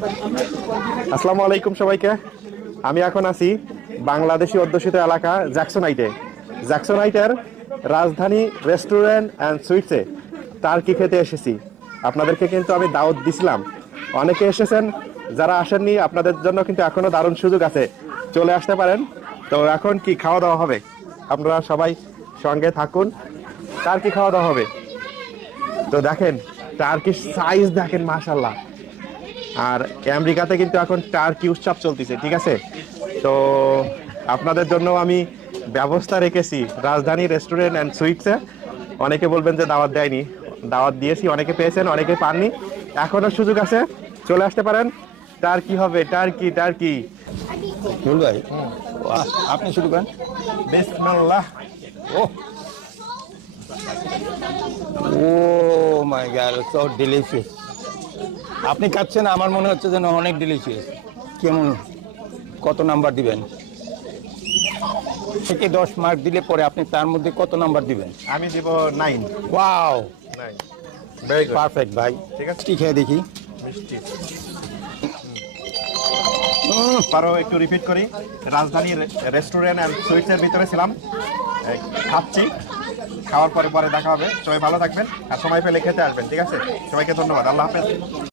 আসসালামু আলাইকুম সবাইকে। আমি এখন আছি বাংলাদেশি অধ্যুষিত এলাকা জ্যাকসোনাইটে। জ্যাকসোনাইটের রাজধানী রেস্টুরেন্ট অ্যান্ড সুইটসে টার্কি খেতে এসেছি। আপনাদেরকে কিন্তু আমি দাওয়াত দিছিলাম। অনেকে এসেছেন, যারা আসেননি, আপনাদের জন্য কিন্তু এখনও দারুণ সুযোগ আছে। চলে আসতে পারেন। তো এখন কি খাওয়া দাওয়া হবে? আপনারা সবাই সঙ্গে থাকুন। টার্কি খাওয়া দাওয়া হবে। তো দেখেন, টার্কির সাইজ দেখেন মাশাল্লাহ আর আমেরিকাতে কিন্তু এখন টার্কি উৎসব চলতেছে ঠিক আছে? তো আপনাদের জন্য আমি ব্যবস্থা রেখেছি রাজধানী রেস্টুরেন্ট অ্যান্ড সুইটসে। অনেকে বলবেন যে দাওয়াত দেয়নি দাওয়াত দিয়েছি অনেকে পেয়েছেন অনেকে পাননি। এখনও সুযোগ আছে চলে আসতে পারেন। টার্কি হবে টার্কি টার্কি। ভাই আপনি শুরু করেন। বিসমিল্লাহ। Oh oh my god so delicious. আপনি খাচ্ছেন আমার মনে হচ্ছে যেন অনেক ডিলিশিয়াস কেমন? কত নাম্বার দিবেন? থেকে দশ মার্ক দিলে পরে আপনি তার মধ্যে কত নাম্বার দিবেন? আমি দিব নাইন ওয়াও পারফেক্ট ভাই। ঠিক আছে। কি খেয়ে দেখি। মিষ্টি। আরও একটু রিপিট করি। রাজধানী রেস্টুরেন্ট অ্যান্ড সুইটসের ভিতরে ছিলাম। খাচ্ছি। খাওয়ার পরে পরে দেখা হবে। সবাই ভালো থাকবেন আর সময় পেলে খেতে আসবেন ঠিক আছে? সবাইকে ধন্যবাদ। আল্লাহ হাফেজ।